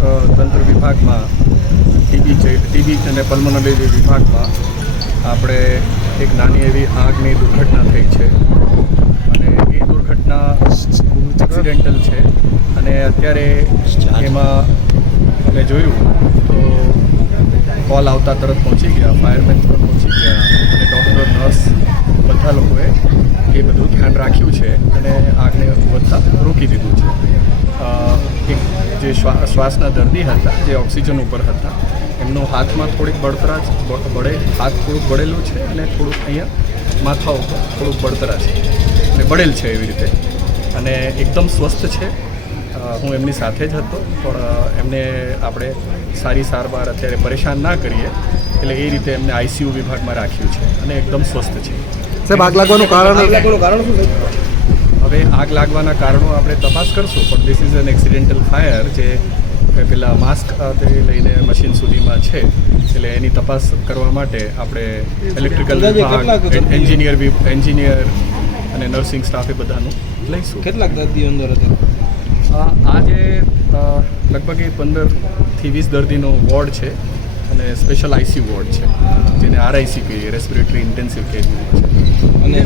તંત્ર વિભાગમાં ટીબી અને પલ્મોનરી વિભાગમાં આપણે એક નાની એવી આગની દુર્ઘટના થઈ છે અને એ દુર્ઘટના એક્સિડેન્ટલ છે અને અત્યારે એમાં અમે જોયું તો કોલ આવતા તરત પહોંચી ગયા, ફાયરમેન પણ પહોંચી ગયા અને ડૉક્ટર, નર્સ બધા લોકોએ એ બધું ધ્યાન રાખ્યું છે અને આગને વધતા રોકી દીધું છે. એક જે શ્વાસના દર્દી હતા, જે ઓક્સિજન ઉપર હતા, એમનો હાથમાં થોડીક હાથ થોડુંક બળેલું છે અને થોડુંક અહીંયા માથા ઉપર થોડુંક બળતરા છે અને બળેલ છે એવી રીતે, અને એકદમ સ્વસ્થ છે. હું એમની સાથે જ હતો, પણ એમને આપણે સારી સારવાર અત્યારે પરેશાન ના કરીએ એટલે એ રીતે એમને આઈસીયુ વિભાગમાં રાખ્યું છે અને એકદમ સ્વસ્થ છે. સાહેબ, આગ લાગવાનું કારણ શું? હવે આગ લાગવાના કારણો આપણે તપાસ કરશું, પણ this is an accidental fire જે પેલા માસ્ક લઈને મશીન સુધીમાં છે, એટલે એની તપાસ કરવા માટે આપણે ઇલેક્ટ્રિકલ વિભાગ, એન્જિનિયર અને નર્સિંગ સ્ટાફ એ બધાનું લઈશું. કેટલાક દર્દીઓ અંદર હતા? આજે લગભગ 15થી 20 દર્દીનો વોર્ડ છે અને સ્પેશિયલ આઈસીયુ વોર્ડ છે, જેને આરઆઈસી કહીએ, રેસ્પિરેટરી ઇન્ટેન્સિવ કેર યુનિટ છે. અને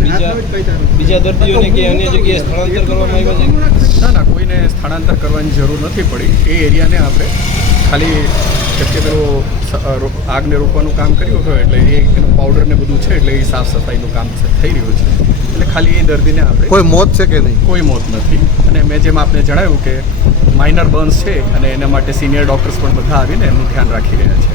બીજા દર્દીઓને કે અન્ય જગ્યાએ સ્થળાંતર કરવામાં આવ્યા છે? ના, કોઈને સ્થળાંતર કરવાની જરૂર નથી પડી. એ એરિયાને આપણે ખાલી કે પેલું આગને રોકવાનું કામ કર્યું હોય એટલે એનું પાવડર ને બધું છે, એટલે એ સાફ સફાઈનું કામ થઈ રહ્યું છે. એટલે ખાલી એ દર્દીને આપણે, કોઈ મોત છે કે નહીં? કોઈ મોત નથી. અને મેં જેમ આપને જણાવ્યું કે માઇનર બર્ન્સ છે અને એના માટે સિનિયર ડૉક્ટર્સ પણ બધા આવીને એમનું ધ્યાન રાખી રહ્યા છે.